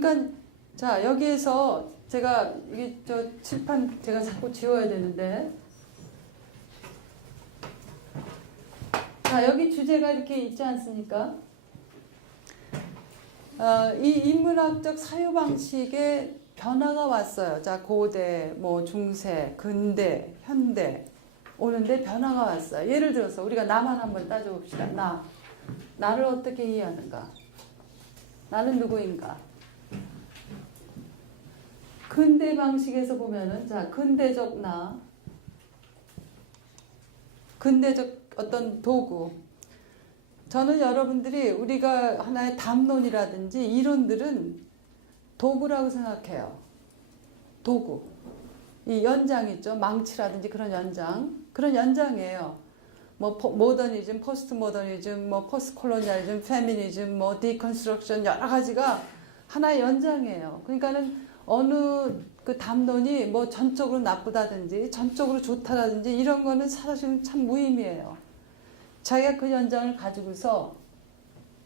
그러니까 자 여기에서 제가 이게 저 칠판 제가 자꾸 지워야 되는데 자 여기 주제가 이렇게 있지 않습니까? 이 인문학적 사유 방식에 변화가 왔어요. 자 고대, 뭐 중세, 근대, 현대 오는데 변화가 왔어요. 예를 들어서 우리가 나만 한번 따져봅시다. 나를 어떻게 이해하는가? 나는 누구인가? 근대 방식에서 보면은 자 근대적 근대적 어떤 도구. 저는 여러분들이 우리가 하나의 담론이라든지 이론들은 도구라고 생각해요. 도구. 이 연장 있죠. 망치라든지 그런 연장이에요. 뭐 모더니즘, 포스트 모더니즘, 뭐 포스트 콜로니얼리즘, 페미니즘, 뭐 디컨스트럭션 여러 가지가 하나의 연장이에요. 그러니까는 어느 그 담론이 뭐 전적으로 나쁘다든지 전적으로 좋다든지 이런 거는 사실은 참 무의미해요. 자기가 그 연장을 가지고서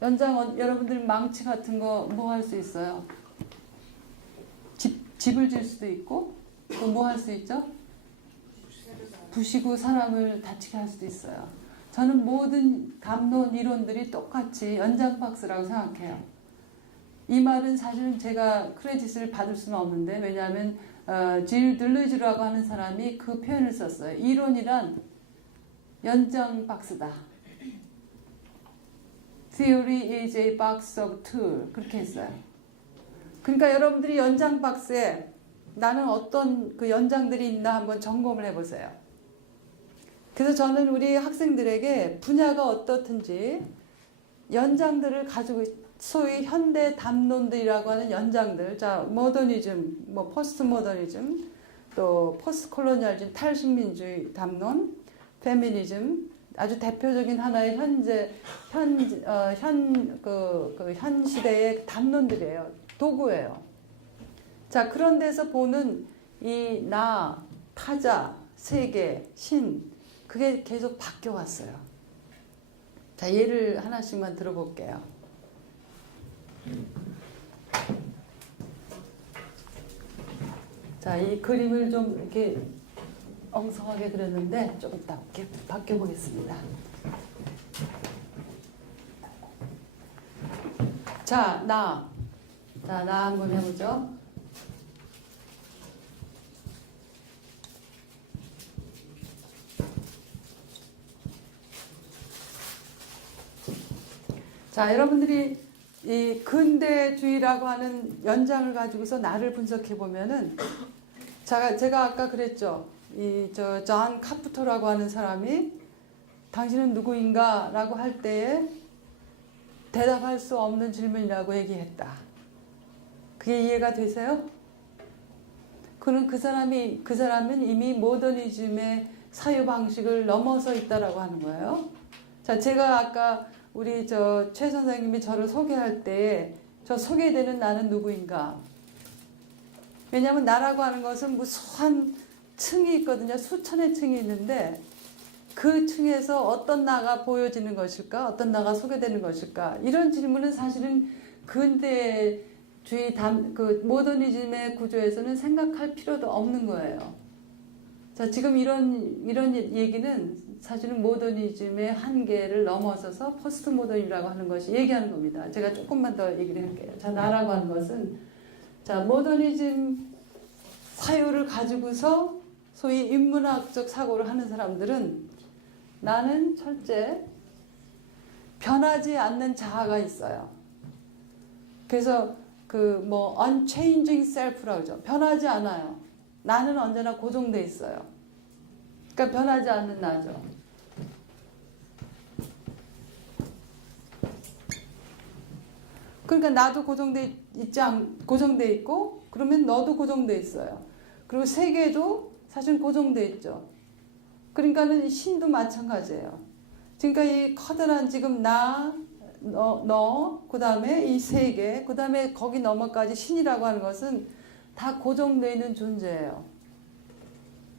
여러분들 망치 같은 거 뭐 할 수 있어요? 집을 질 수도 있고 또 뭐 할 수 있죠? 부시고 사람을 다치게 할 수도 있어요. 저는 모든 담론 이론들이 똑같이 연장 박스라고 생각해요. 이 말은 사실은 제가 크레딧을 받을 수는 없는데 왜냐하면 질 들루즈라고 하는 사람이 그 표현을 썼어요. 이론이란 연장 박스다. Theory is a box of tools. 그렇게 했어요. 그러니까 여러분들이 연장 박스에 나는 어떤 그 연장들이 있나 한번 점검을 해보세요. 그래서 저는 우리 학생들에게 분야가 어떻든지 연장들을 가지고 소위 현대 담론들이라고 하는 연장들, 자 모더니즘, 뭐 포스트 모더니즘, 또 포스트 콜로니얼즘, 탈식민주의 담론, 페미니즘, 아주 대표적인 하나의 현 시대의 담론들이에요. 도구예요. 자 그런 데서 보는 이 나, 타자, 세계, 신 그게 계속 바뀌어 왔어요. 자 예를 하나씩만 들어볼게요. 자, 이 그림을 좀 이렇게 엉성하게 그렸는데 좀 이따 바뀌어 보겠습니다. 자, 나 한번 해보죠. 자, 여러분들이 이 근대주의라고 하는 연장을 가지고서 나를 분석해 보면은 제가 아까 그랬죠. 존 카프터라고 하는 사람이 당신은 누구인가라고 할 때에 대답할 수 없는 질문이라고 얘기했다. 그게 이해가 되세요? 그는 그 사람은 이미 모더니즘의 사유 방식을 넘어서 있다라고 하는 거예요. 자, 제가 아까 우리 최 선생님이 저를 소개할 때 저 소개되는 나는 누구인가? 왜냐하면 나라고 하는 것은 무수한 층이 있거든요. 수천의 층이 있는데 그 층에서 어떤 나가 보여지는 것일까? 어떤 나가 소개되는 것일까? 이런 질문은 사실은 근대주의 모더니즘의 구조에서는 생각할 필요도 없는 거예요. 자, 지금 이런 얘기는 사실은 모더니즘의 한계를 넘어서서 포스트 모더니즘이라고 하는 것이 얘기하는 겁니다. 제가 조금만 더 얘기를 할게요. 자, 나라고 하는 것은 자, 모더니즘 사유를 가지고서 소위 인문학적 사고를 하는 사람들은 나는 철제 변하지 않는 자아가 있어요. 그래서 unchanging self라고 하죠. 변하지 않아요. 나는 언제나 고정돼 있어요. 그러니까 변하지 않는 나죠. 그러니까 나도 고정돼 있고 그러면 너도 고정돼 있어요. 그리고 세계도 사실 고정돼 있죠. 그러니까는 신도 마찬가지예요. 그러니까 이 커다란 지금 너, 그 다음에 이 세계, 그 다음에 거기 넘어까지 신이라고 하는 것은 다 고정되어 있는 존재예요.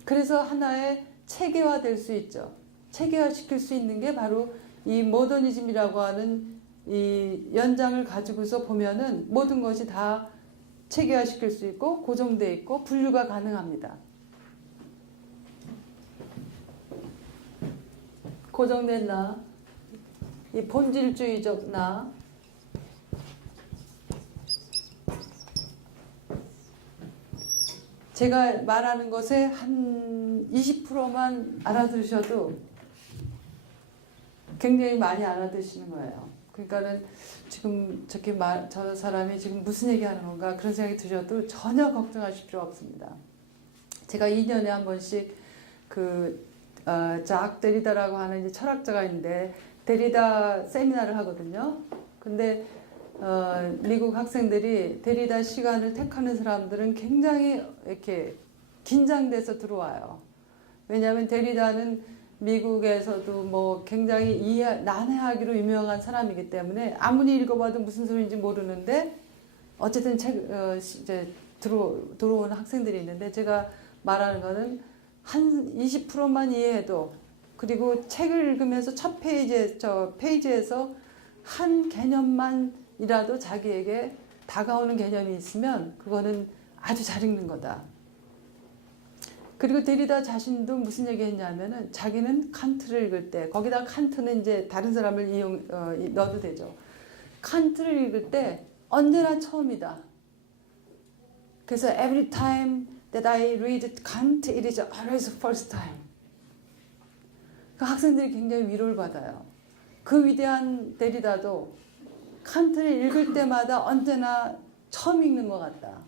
그래서 하나의 체계화될 수 있죠. 체계화시킬 수 있는 게 바로 이 모더니즘이라고 하는 이 연장을 가지고서 보면은 모든 것이 다 체계화시킬 수 있고 고정되어 있고 분류가 가능합니다. 고정된 나, 이 본질주의적 나, 제가 말하는 것에 한 20%만 알아들으셔도 굉장히 많이 알아들으시는 거예요. 그러니까는 지금 저 사람이 지금 무슨 얘기하는 건가 그런 생각이 드셔도 전혀 걱정하실 필요 없습니다. 제가 2년에 한 번씩 작 데리다라고 하는 이제 철학자가 있는데 데리다 세미나를 하거든요. 근데 미국 학생들이 데리다 시간을 택하는 사람들은 굉장히 이렇게 긴장돼서 들어와요. 왜냐하면 데리다는 미국에서도 뭐 굉장히 난해하기로 유명한 사람이기 때문에 아무리 읽어봐도 무슨 소리인지 모르는데 어쨌든 이제 들어오는 학생들이 있는데 제가 말하는 거는 한 20%만 이해해도 그리고 책을 읽으면서 첫 페이지에서 한 개념만이라도 자기에게 다가오는 개념이 있으면 그거는 아주 잘 읽는 거다. 그리고 데리다 자신도 무슨 얘기 했냐면은 자기는 칸트를 읽을 때 거기다 칸트는 이제 다른 사람을 넣어도 되죠. 칸트를 읽을 때 언제나 처음이다. 그래서 every time that I read Kant, it is always first time. 그 학생들이 굉장히 위로를 받아요. 그 위대한 데리다도 칸트를 읽을 때마다 언제나 처음 읽는 것 같다.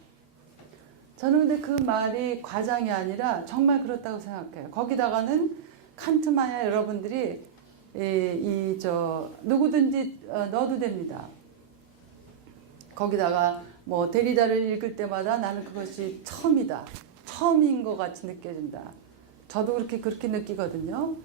저는 근데 그 말이 과장이 아니라 정말 그렇다고 생각해요. 거기다가는 칸트만야 여러분들이 누구든지 넣어도 됩니다. 거기다가 뭐 데리다를 읽을 때마다 나는 그것이 처음이다. 처음인 것 같이 느껴진다. 저도 그렇게 느끼거든요.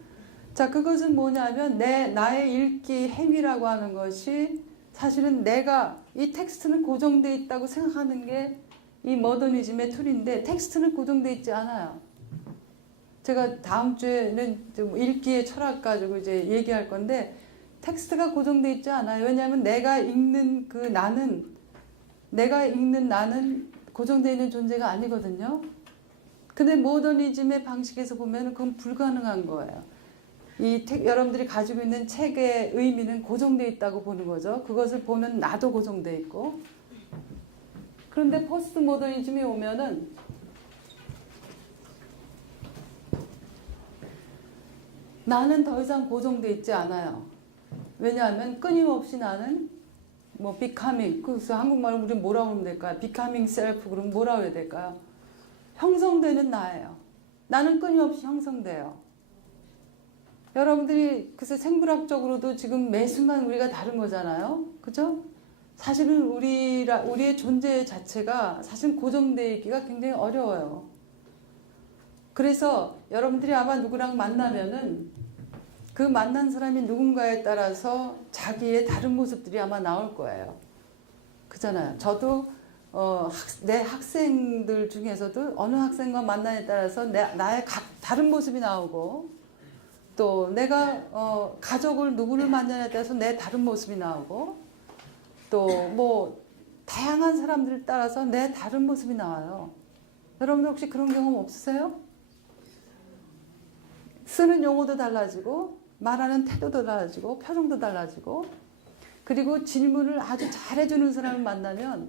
자, 그것은 뭐냐면 나의 읽기 행위라고 하는 것이 사실은 내가 이 텍스트는 고정되어 있다고 생각하는 게 이 모더니즘의 툴인데 텍스트는 고정되어 있지 않아요. 제가 다음 주에는 좀 읽기의 철학 가지고 이제 얘기할 건데 텍스트가 고정되어 있지 않아요. 왜냐하면 내가 읽는 나는 고정되어 있는 존재가 아니거든요. 근데 모더니즘의 방식에서 보면 그건 불가능한 거예요. 여러분들이 가지고 있는 책의 의미는 고정되어 있다고 보는 거죠. 그것을 보는 나도 고정되어 있고. 그런데 포스트 모더니즘이 오면은 나는 더 이상 고정되어 있지 않아요. 왜냐하면 끊임없이 나는 뭐 becoming, 그래서 한국말로 우리 뭐라고 하면 될까요? becoming self 그러면 뭐라고 해야 될까요? 형성되는 나예요. 나는 끊임없이 형성돼요. 여러분들이 그래서 생물학적으로도 지금 매 순간 우리가 다른 거잖아요. 그죠? 사실은 우리의 존재 자체가 사실 고정되어 있기가 굉장히 어려워요. 그래서 여러분들이 아마 누구랑 만나면은 그 만난 사람이 누군가에 따라서 자기의 다른 모습들이 아마 나올 거예요. 그잖아요. 저도 내 학생들 중에서도 어느 학생과 만남에 따라서 나의 다른 모습이 나오고 또 내가 누구를 만나냐에 따라서 내 다른 모습이 나오고 또 뭐 다양한 사람들을 따라서 내 다른 모습이 나와요. 여러분들 혹시 그런 경험 없으세요? 쓰는 용어도 달라지고 말하는 태도도 달라지고 표정도 달라지고 그리고 질문을 아주 잘해주는 사람을 만나면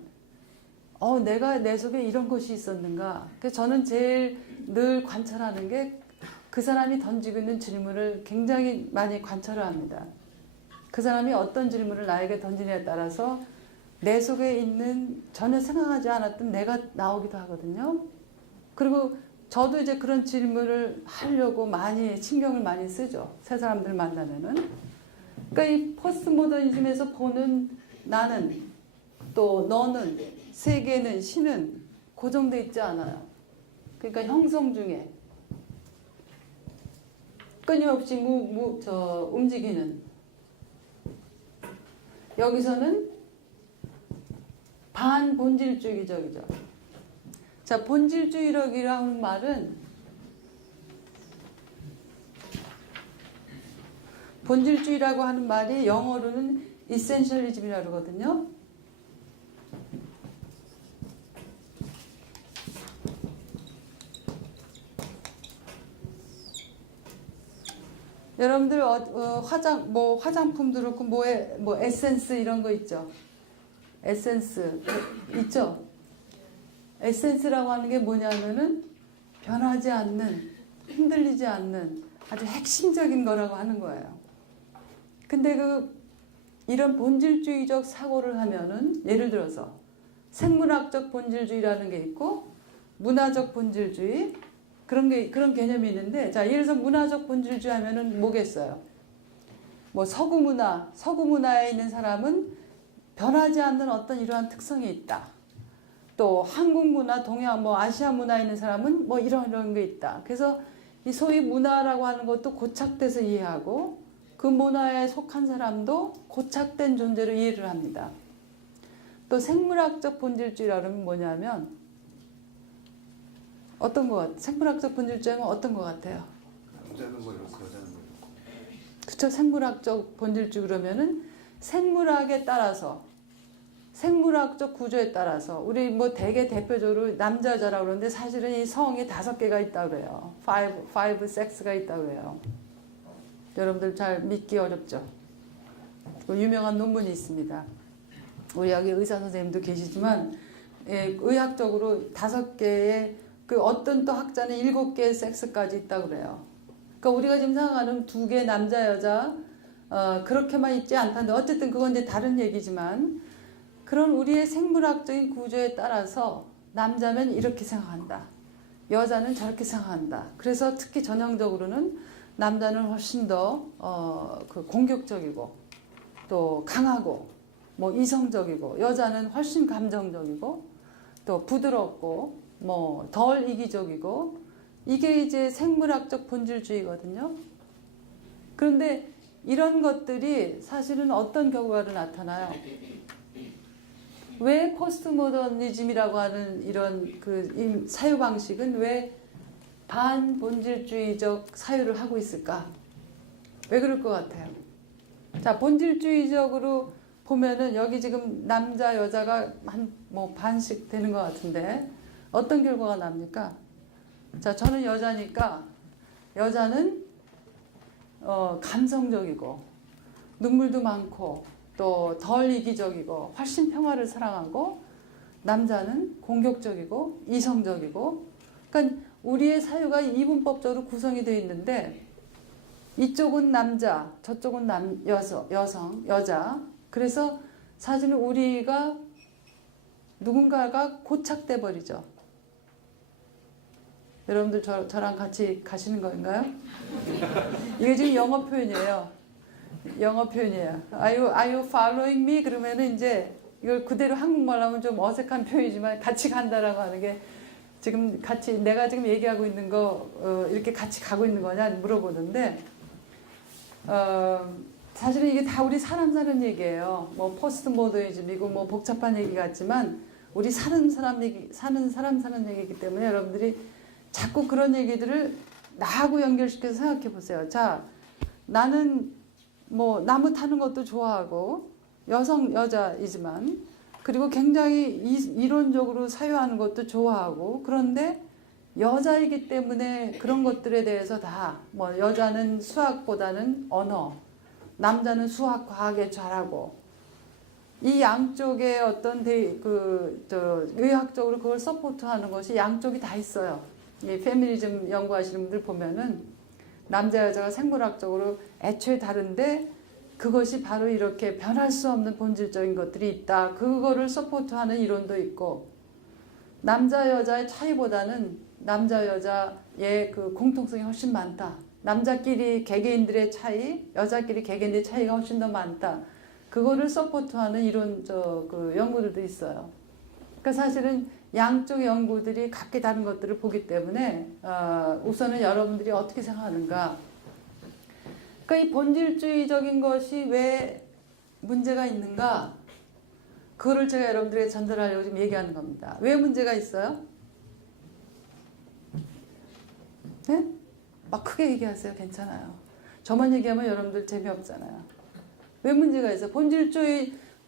내가 내 속에 이런 것이 있었는가. 그래서 저는 제일 늘 관찰하는 게 그 사람이 던지고 있는 질문을 굉장히 많이 관찰을 합니다. 그 사람이 어떤 질문을 나에게 던지냐에 따라서 내 속에 있는 전혀 생각하지 않았던 내가 나오기도 하거든요. 그리고 저도 이제 그런 질문을 하려고 신경을 많이 쓰죠. 새 사람들 만나면은. 그러니까 이 포스트 모더니즘에서 보는 나는 또 너는 세계는 신은 고정되어 있지 않아요. 그러니까 형성 중에 끊임없이 움직이는 여기서는 반본질주의적이죠. 자, 본질주의적이라는 말은 본질주의라고 하는 말이 영어로는 이센셜리즘이라고 그러거든요. 여러분들 화장품도 그렇고 뭐 에센스 이런 거 있죠. 에센스 있죠. 에센스라고 하는 게 뭐냐면은 변하지 않는, 흔들리지 않는 아주 핵심적인 거라고 하는 거예요. 근데 이런 본질주의적 사고를 하면은 예를 들어서 생물학적 본질주의라는 게 있고 문화적 본질주의 그런 개념이 있는데, 자, 예를 들어서 문화적 본질주의 하면은 뭐겠어요? 뭐 서구 문화에 있는 사람은 변하지 않는 어떤 이러한 특성이 있다. 또 한국 문화, 동양, 아시아 문화에 있는 사람은 이런 게 있다. 그래서 이 소위 문화라고 하는 것도 고착돼서 이해하고 그 문화에 속한 사람도 고착된 존재로 이해를 합니다. 또 생물학적 본질주의라는 뭐냐면 생물학적 본질주의는 어떤 것 같아요? 남자는 뭐 이렇고 여자는 뭐 이렇고. 그쵸. 생물학적 본질주의 그러면은 생물학에 따라서, 생물학적 구조에 따라서 우리 되게 대표적으로 남자 여자라고 그러는데 사실은 이 성이 5개가 있다고 그래요. 5 섹스가 있다고 그래요. 여러분들 잘 믿기 어렵죠. 유명한 논문이 있습니다. 우리 여기 의사 선생님도 계시지만 의학적으로 5개의 어떤 또 학자는 7개의 섹스까지 있다고 그래요. 그러니까 우리가 지금 생각하는 2개 남자 여자 그렇게만 있지 않다는데 어쨌든 그건 이제 다른 얘기지만 그런 우리의 생물학적인 구조에 따라서 남자면 이렇게 생각한다. 여자는 저렇게 생각한다. 그래서 특히 전형적으로는 남자는 훨씬 더 공격적이고 또 강하고 이성적이고 여자는 훨씬 감정적이고 또 부드럽고 덜 이기적이고 이게 이제 생물학적 본질주의거든요. 그런데 이런 것들이 사실은 어떤 결과로 나타나요? 왜 포스트모더니즘이라고 하는 이런 사유 방식은 왜 반본질주의적 사유를 하고 있을까? 왜 그럴 것 같아요? 자, 본질주의적으로 보면은 여기 지금 남자 여자가 반씩 되는 것 같은데 어떤 결과가 납니까? 자, 저는 여자니까 여자는 감성적이고 눈물도 많고 또 덜 이기적이고 훨씬 평화를 사랑하고 남자는 공격적이고 이성적이고, 그러니까 우리의 사유가 이분법적으로 구성이 되어 있는데 이쪽은 남자, 저쪽은 여성, 여자. 그래서 사실은 우리가 누군가가 고착돼 버리죠. 여러분들 저랑 같이 가시는 건가요? 이게 지금 영어 표현이에요. 영어 표현이에요. Are you following me? 그러면은 이제 이걸 그대로 한국말로 하면 좀 어색한 표현이지만 같이 간다라고 하는 게 지금 같이 내가 지금 얘기하고 있는 거 이렇게 같이 가고 있는 거냐 물어보는데 사실은 이게 다 우리 사람 사는 얘기예요. 포스트 모더니즘이고 복잡한 얘기 같지만 우리 사는 사람 사는 얘기이기 때문에 여러분들이 자꾸 그런 얘기들을 나하고 연결시켜서 생각해 보세요. 자, 나는 나무 타는 것도 좋아하고 여자이지만 그리고 굉장히 이론적으로 사유하는 것도 좋아하고 그런데 여자이기 때문에 그런 것들에 대해서 다 여자는 수학보다는 언어, 남자는 수학, 과학에 잘하고 이 양쪽의 어떤 의학적으로 그걸 서포트하는 것이 양쪽이 다 있어요. 이 페미니즘 연구하시는 분들 보면은 남자 여자가 생물학적으로 애초에 다른데 그것이 바로 이렇게 변할 수 없는 본질적인 것들이 있다. 그거를 서포트하는 이론도 있고 남자 여자의 차이보다는 남자 여자의 공통성이 훨씬 많다. 남자끼리 개개인들의 차이, 여자끼리 개개인들의 차이가 훨씬 더 많다. 그거를 서포트하는 이론 연구들도 있어요. 그러니까 사실은 양쪽 연구들이 각기 다른 것들을 보기 때문에 우선은 여러분들이 어떻게 생각하는가. 그러니까 이 본질주의적인 것이 왜 문제가 있는가. 그거를 제가 여러분들에게 전달하려고 지금 얘기하는 겁니다. 왜 문제가 있어요? 네? 막 크게 얘기하세요. 괜찮아요. 저만 얘기하면 여러분들 재미없잖아요. 왜 문제가 있어요?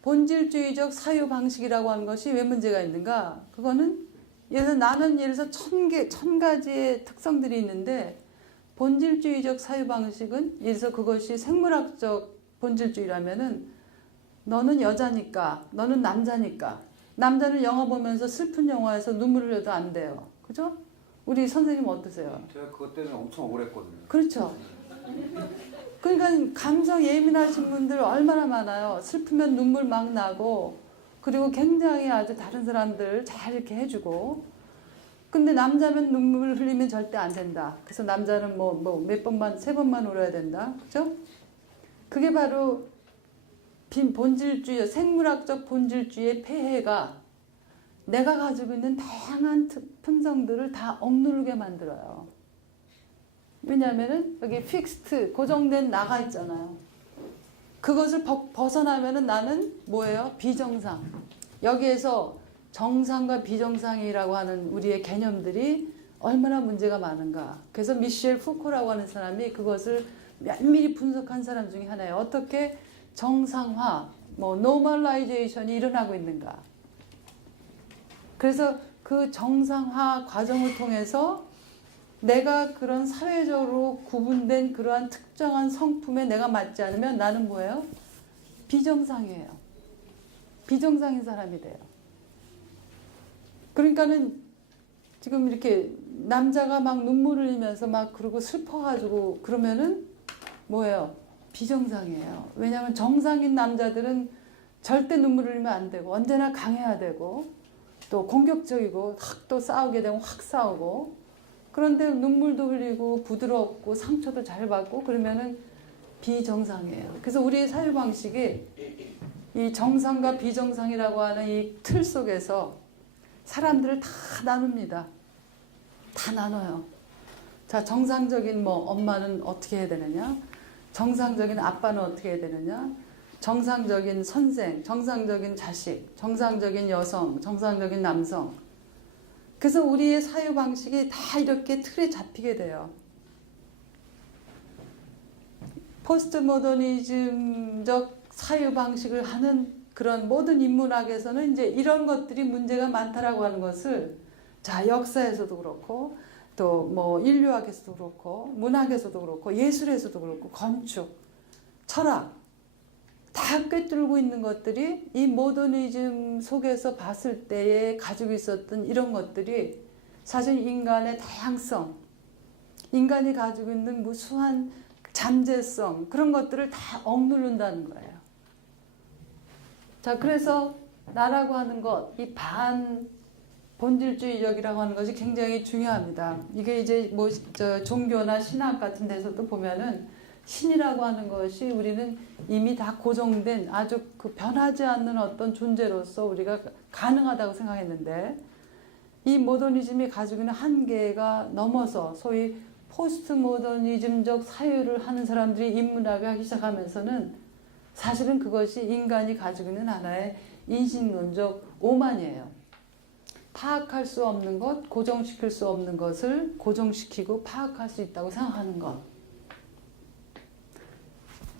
본질주의적 사유 방식이라고 하는 것이 왜 문제가 있는가? 그거는 나는 예를 들어서 1000가지의 특성들이 있는데 본질주의적 사유방식은, 그래서 그것이 생물학적 본질주의라면은 너는 여자니까, 너는 남자니까, 남자는 영화 보면서 슬픈 영화에서 눈물 흘려도 안 돼요. 그죠? 우리 선생님 어떠세요? 제가 그것 때문에 엄청 억울했거든요. 그렇죠. 그러니까 감성 예민하신 분들 얼마나 많아요. 슬프면 눈물 막 나고, 그리고 굉장히 아주 다른 사람들 잘 이렇게 해주고. 근데 남자면 눈물 흘리면 절대 안 된다. 그래서 남자는 몇 번만, 3번만 울어야 된다. 그죠? 그게 바로 본질주의, 생물학적 본질주의의 폐해가 내가 가지고 있는 다양한 품성들을 다 억누르게 만들어요. 왜냐하면은 여기 픽스트, 고정된 나가 있잖아요. 그것을 벗어나면은 나는 뭐예요? 비정상. 여기에서 정상과 비정상이라고 하는 우리의 개념들이 얼마나 문제가 많은가. 그래서 미셸 푸코라고 하는 사람이 그것을 면밀히 분석한 사람 중에 하나예요. 어떻게 정상화, 노멀라이제이션이 일어나고 있는가. 그래서 그 정상화 과정을 통해서 내가 그런 사회적으로 구분된 그러한 특정한 성품에 내가 맞지 않으면 나는 뭐예요? 비정상이에요. 비정상인 사람이 돼요. 그러니까는 지금 이렇게 남자가 막 눈물 흘리면서 막 그러고 슬퍼가지고 그러면은 뭐예요? 비정상이에요. 왜냐하면 정상인 남자들은 절대 눈물 흘리면 안 되고 언제나 강해야 되고 또 공격적이고 확 또 싸우게 되면 확 싸우고, 그런데 눈물도 흘리고 부드럽고 상처도 잘 받고 그러면은 비정상이에요. 그래서 우리의 사유방식이 이 정상과 비정상이라고 하는 이 틀 속에서 사람들을 다 나눕니다. 다 나눠요. 자, 정상적인 엄마는 어떻게 해야 되느냐? 정상적인 아빠는 어떻게 해야 되느냐? 정상적인 선생, 정상적인 자식, 정상적인 여성, 정상적인 남성. 그래서 우리의 사유방식이 다 이렇게 틀에 잡히게 돼요. 포스트 모더니즘적 사유방식을 하는 그런 모든 인문학에서는 이제 이런 것들이 문제가 많다라고 하는 것을, 자, 역사에서도 그렇고 또 인류학에서도 그렇고 문학에서도 그렇고 예술에서도 그렇고 건축, 철학 다 꿰뚫고 있는 것들이 이 모더니즘 속에서 봤을 때에 가지고 있었던 이런 것들이 사실 인간의 다양성, 인간이 가지고 있는 무수한 잠재성, 그런 것들을 다 억누른다는 거예요. 자, 그래서 나라고 하는 것, 이 본질주의적이라고 하는 것이 굉장히 중요합니다. 이게 이제 종교나 신학 같은 데서도 보면은 신이라고 하는 것이 우리는 이미 다 고정된 아주 변하지 않는 어떤 존재로서 우리가 가능하다고 생각했는데, 이 모더니즘이 가지고 있는 한계가 넘어서 소위 포스트 모더니즘적 사유를 하는 사람들이 인문학을 하기 시작하면서는 사실은 그것이 인간이 가지고 있는 하나의 인식론적 오만이에요. 파악할 수 없는 것, 고정시킬 수 없는 것을 고정시키고 파악할 수 있다고 생각하는 것.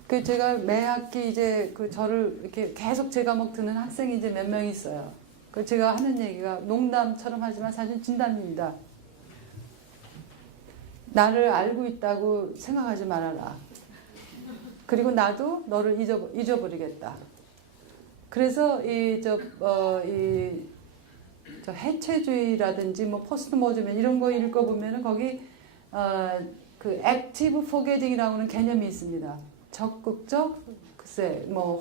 제가 매 학기 이제 저를 이렇게 계속 제 과목 듣는 학생이 이제 몇 명 있어요. 제가 하는 얘기가 농담처럼 하지만 사실 진담입니다. 나를 알고 있다고 생각하지 말아라. 그리고 나도 너를 잊어버리겠다. 그래서 해체주의라든지 포스트 모더니즘 이런 거 읽어보면은 거기 액티브 포게팅이라고 하는 개념이 있습니다. 적극적,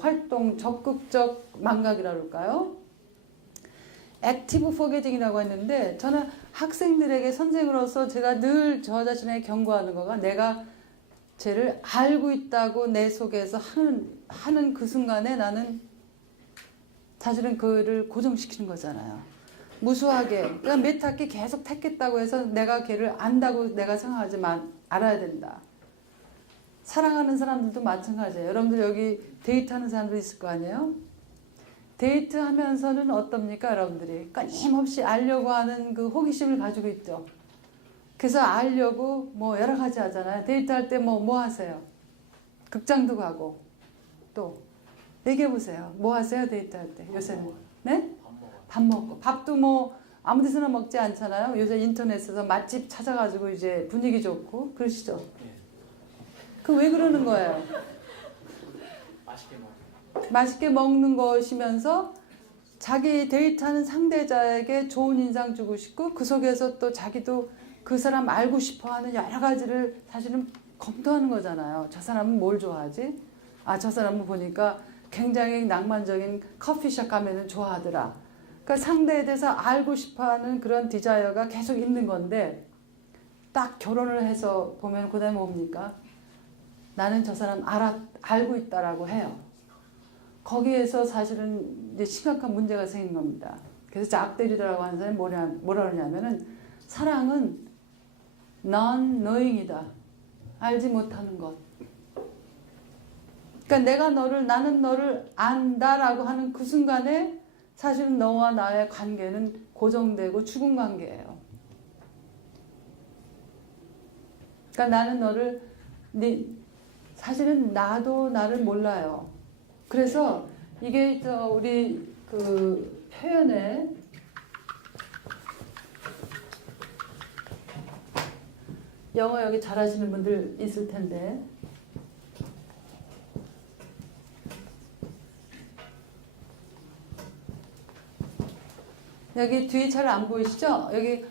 활동, 적극적 망각이라고 할까요? 액티브 포게팅이라고 했는데, 저는 학생들에게 선생으로서 제가 늘 저 자신에게 경고하는 거가, 내가 쟤를 알고 있다고 내 속에서 하는 그 순간에 나는 사실은 그를 고정시키는 거잖아요. 무수하게. 그러니까 몇 학기 계속 택했다고 해서 내가 걔를 안다고 내가 생각하지만 알아야 된다. 사랑하는 사람들도 마찬가지예요. 여러분들 여기 데이트하는 사람도 있을 거 아니에요? 데이트하면서는 어떻습니까, 여러분들이? 끊임없이 알려고 하는 그 호기심을 가지고 있죠. 그래서 알려고 여러 가지 하잖아요. 데이트할 때 뭐 하세요? 극장도 가고 또 얘기해 보세요. 뭐 하세요, 데이트할 때 요새는? 네? 밥 먹고. 밥도 아무 데서나 먹지 않잖아요. 요새 인터넷에서 맛집 찾아가지고 이제 분위기 좋고 그러시죠. 그 왜 그러는 거예요? 맛있게 먹는 것이면서 자기 데이트하는 상대자에게 좋은 인상 주고 싶고 그 속에서 또 자기도 그 사람 알고 싶어하는 여러 가지를 사실은 검토하는 거잖아요. 저 사람은 뭘 좋아하지? 아, 저 사람은 보니까 굉장히 낭만적인 커피숍 가면은 좋아하더라. 그러니까 상대에 대해서 알고 싶어하는 그런 디자이어가 계속 있는 건데 딱 결혼을 해서 보면 그 다음에 뭡니까? 나는 저 사람 알고 있다라고 해요. 거기에서 사실은 이제 심각한 문제가 생긴 겁니다. 그래서 작 데리다라고 하는 사람이 뭐라 그러냐면은 사랑은 non-knowing이다. 알지 못하는 것. 그러니까 나는 너를 안다라고 하는 그 순간에 사실은 너와 나의 관계는 고정되고 죽은 관계예요. 그러니까 나는 너를 사실은 나도 나를 몰라요. 그래서 이게 우리 그 표현에 영어 여기 잘하시는 분들 있을 텐데 여기 뒤에 잘 안 보이시죠? 여기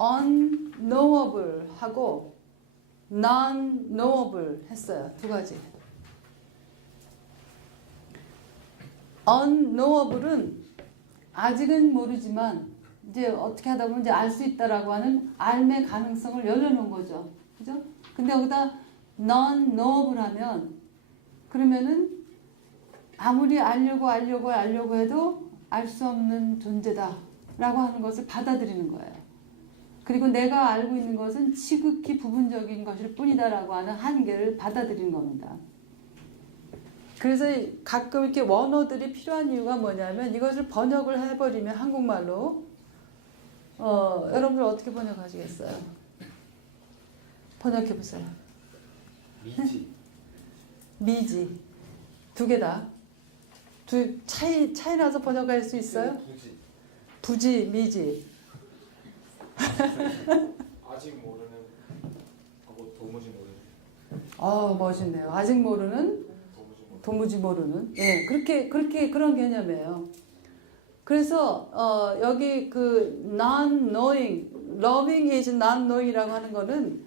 unknowable 하고 non-knowable 했어요. 두 가지. unknowable은 아직은 모르지만 이제 어떻게 하다 보면 이제 알 수 있다라고 하는 알의 가능성을 열려놓은 거죠. 그죠? 근데 여기다 non-knowable 하면 그러면은 아무리 알려고 해도 알 수 없는 존재다 라고 하는 것을 받아들이는 거예요. 그리고 내가 알고 있는 것은 지극히 부분적인 것일 뿐이다 라고 하는 한계를 받아들이는 겁니다. 그래서 가끔 이렇게 원어들이 필요한 이유가 뭐냐면 이것을 번역을 해버리면 한국말로 여러분들 어떻게 번역하시겠어요? 번역해보세요. 미지. 두 개 다. 차이 나서 번역할 수 있어요? 부지, 미지. 아직 모르는 하고 도무지 모르는. 멋있네요. 아직 모르는, 도무지 모르는. 예, 그렇게 그런 개념이에요. 그래서 여기 그 non-knowing, loving is non-knowing이라고 하는 거는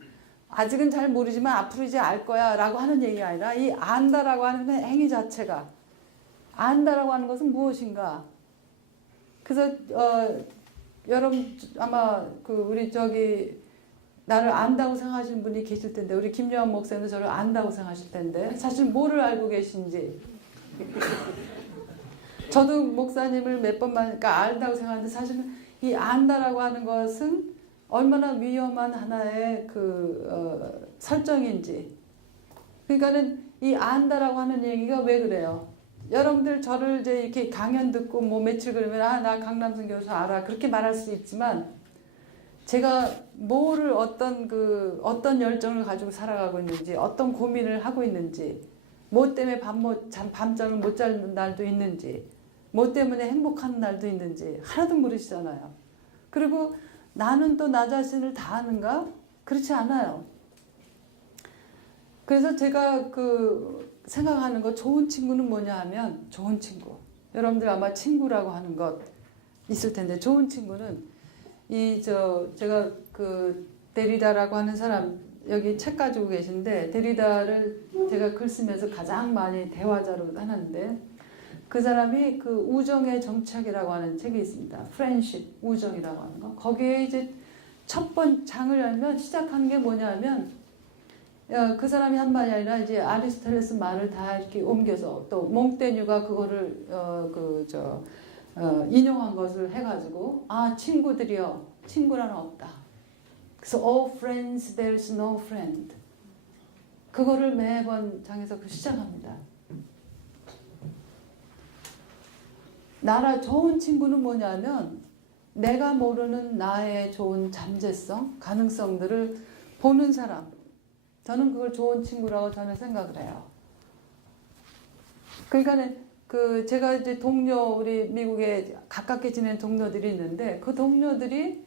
아직은 잘 모르지만 앞으로 이제 알 거야라고 하는 얘기가 아니라 이 안다라고 하는 행위 자체가 안다라고 하는 것은 무엇인가? 그래서 여러분 아마 그 우리 나를 안다고 생각하시는 분이 계실 텐데 우리 김여한 목사님도 저를 안다고 생각하실 텐데 사실 뭐를 알고 계신지 저도 목사님을 몇 번 만나니까 안다고 생각하는데 사실은 이 안다라고 하는 것은 얼마나 위험한 하나의 설정인지 그러니까는 이 안다라고 하는 얘기가 왜 그래요? 여러분들 저를 이제 이렇게 강연 듣고 뭐 며칠 그러면 나 강남순 교수 알아 그렇게 말할 수 있지만 제가 뭐를 어떤 열정을 가지고 살아가고 있는지 어떤 고민을 하고 있는지 뭐 때문에 밤잠을 못 자는 날도 있는지 뭐 때문에 행복한 날도 있는지 하나도 모르시잖아요. 그리고 나는 또 나 자신을 다 아는가? 그렇지 않아요. 그래서 제가 생각하는 거 좋은 친구는 뭐냐 하면 좋은 친구. 여러분들 아마 친구라고 하는 것 있을 텐데 좋은 친구는 제가 데리다라고 하는 사람 여기 책 가지고 계신데 데리다를 제가 글 쓰면서 가장 많이 대화자로 하는데 그 사람이 그 우정의 정착이라고 하는 책이 있습니다. 프렌십 우정이라고 하는 거. 거기에 이제 첫 번 장을 열면 시작하는 게 뭐냐면 그 사람이 한 말이 아니라 이제 아리스토텔레스 말을 다 이렇게 옮겨서 또 몽테뉴가 그거를 인용한 것을 해가지고 친구들이여 친구라는 없다. 그래서 all friends there's no friend. 그거를 매번 장에서 시작합니다. 좋은 친구는 뭐냐면 내가 모르는 나의 좋은 잠재성, 가능성들을 보는 사람. 저는 그걸 좋은 친구라고 저는 생각을 해요. 그러니까 제가 이제 동료, 우리 미국에 가깝게 지낸 동료들이 있는데, 그 동료들이,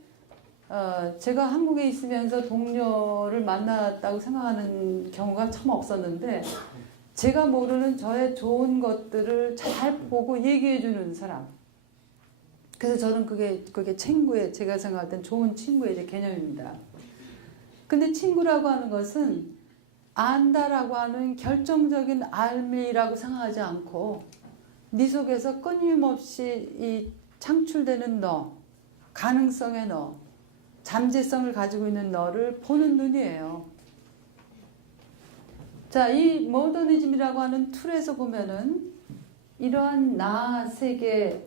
제가 한국에 있으면서 동료를 만났다고 생각하는 경우가 참 없었는데, 제가 모르는 저의 좋은 것들을 잘 보고 얘기해주는 사람. 그래서 저는 그게 친구의, 제가 생각할 땐 좋은 친구의 이제 개념입니다. 근데 친구라고 하는 것은 안다라고 하는 결정적인 알미라고 생각하지 않고, 네 속에서 끊임없이 이 창출되는 너, 가능성의 너, 잠재성을 가지고 있는 너를 보는 눈이에요. 자, 이 모더니즘이라고 하는 툴에서 보면은 이러한 나, 세계,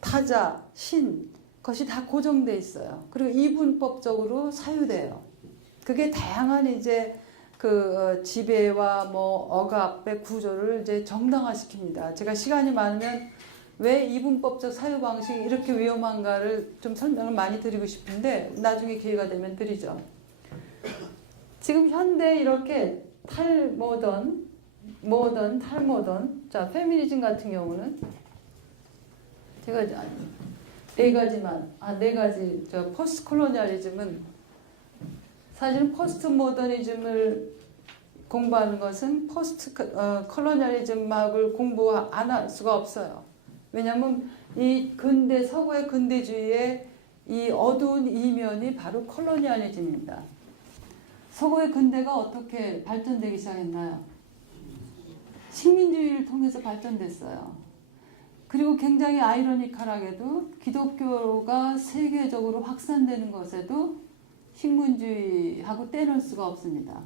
타자, 신, 것이 다 고정돼 있어요. 그리고 이분법적으로 사유돼요. 그게 다양한 이제 지배와 뭐 억압의 구조를 이제 정당화시킵니다. 제가 시간이 많으면 왜 이분법적 사유 방식이 이렇게 위험한가를 좀 설명을 많이 드리고 싶은데 나중에 기회가 되면 드리죠. 지금 현대 이렇게 탈모던, 탈모던, 자, 페미니즘 같은 경우는 제가 네 가지, 포스트 콜로니얼리즘은 사실은 포스트 모더니즘을 공부하는 것은 포스트 콜로니얼리즘학을 공부 안 할 수가 없어요. 왜냐하면 이 서구의 근대주의의 이 어두운 이면이 바로 콜로니얼리즘입니다. 서구의 근대가 어떻게 발전되기 시작했나요? 식민주의를 통해서 발전됐어요. 그리고 굉장히 아이러니컬하게도 기독교가 세계적으로 확산되는 것에도 식민주의하고 떼놓을 수가 없습니다.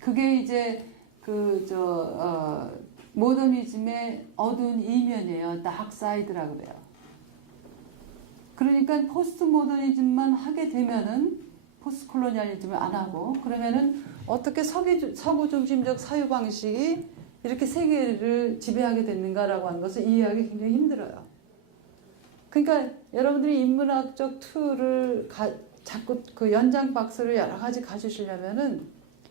그게 이제 모더니즘의 어두운 이면이에요. 다크 사이드라고 그래요. 그러니까 포스트 모더니즘만 하게 되면은 포스트 콜로니얼리즘을 안 하고 그러면은 어떻게 서구 중심적 사유 방식이 이렇게 세계를 지배하게 됐는가라고 하는 것을 이해하기 굉장히 힘들어요. 그러니까 여러분들이 인문학적 툴을 자꾸 그 연장 박스를 여러 가지 가지시려면은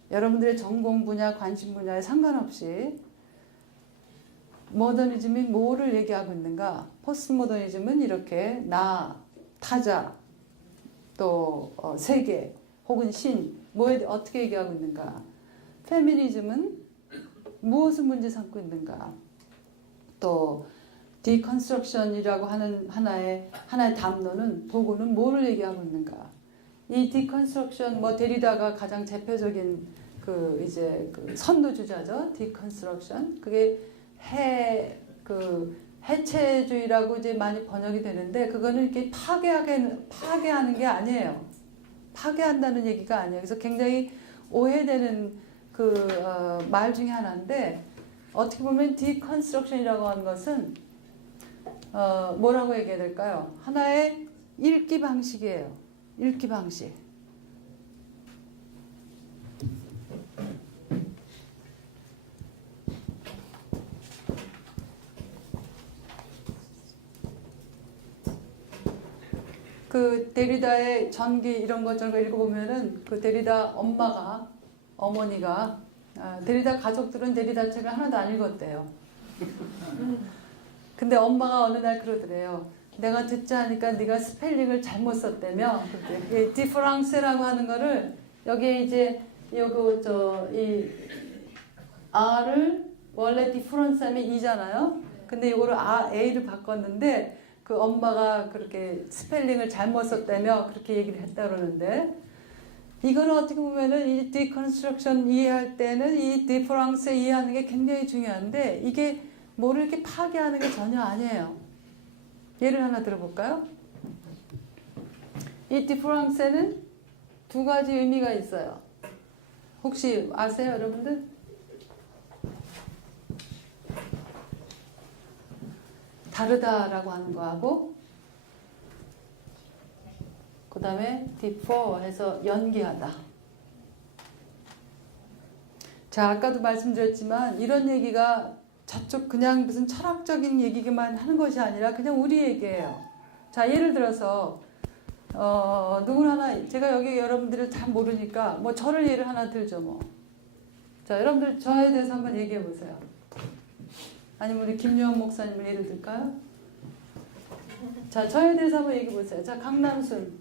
여러분들의 전공 분야, 관심 분야에 상관없이 모더니즘이 뭐를 얘기하고 있는가, 포스트 모더니즘은 이렇게 나, 타자, 또 세계 혹은 신, 뭐에 어떻게 얘기하고 있는가, 페미니즘은 무엇을 문제 삼고 있는가, 또 디컨스트럭션이라고 하는 하나의 담론은 도구는 뭐를 얘기하고 있는가. 이 디컨스트럭션 데리다가 가장 대표적인 선두주자죠. 디컨스트럭션. 그게 해체주의라고 이제 많이 번역이 되는데 그거는 이렇게 파괴하는 게 아니에요. 파괴한다는 얘기가 아니에요. 그래서 굉장히 오해되는 말 중에 하나인데 어떻게 보면 디컨스트럭션이라고 하는 것은 뭐라고 얘기해야 될까요? 하나의 읽기 방식이에요. 읽기 방식. 데리다의 전기 이런 것 저런 거 읽어보면은 데리다 어머니가 데리다 가족들은 데리다 책을 하나도 안 읽었대요. 근데 엄마가 어느 날 그러더래요. 내가 듣지 않으니까 네가 스펠링을 잘못 썼다며. 이 디프랑스라고 하는 거를 여기에 이제 이 R을 원래 디프런스 하면 E잖아요. 근데 이거를 A를 바꿨는데 그 엄마가 그렇게 스펠링을 잘못 썼다며 그렇게 얘기를 했다 그러는데 이거는 어떻게 보면은 이 디컨스트럭션 이해할 때는 이 디프랑스 이해하는 게 굉장히 중요한데 이게 뭐를 이렇게 파괴하는 게 전혀 아니에요. 예를 하나 들어볼까요? 이 디프랑스에는 두 가지 의미가 있어요. 혹시 아세요, 여러분들? 다르다라고 하는 거하고 그 다음에 differ 해서 연기하다. 자, 아까도 말씀드렸지만 이런 얘기가 저쪽 그냥 무슨 철학적인 얘기만 하는 것이 아니라 그냥 우리 얘기예요. 자, 예를 들어서 누구나 제가 여기 여러분들을 잘 모르니까 뭐 저를 예를 하나 들죠 뭐. 자, 여러분들 저에 대해서 한번 얘기해 보세요. 아니면 우리 김유한 목사님을 예를 들까요? 자, 저에 대해서 한번 얘기해 보세요. 자, 강남순.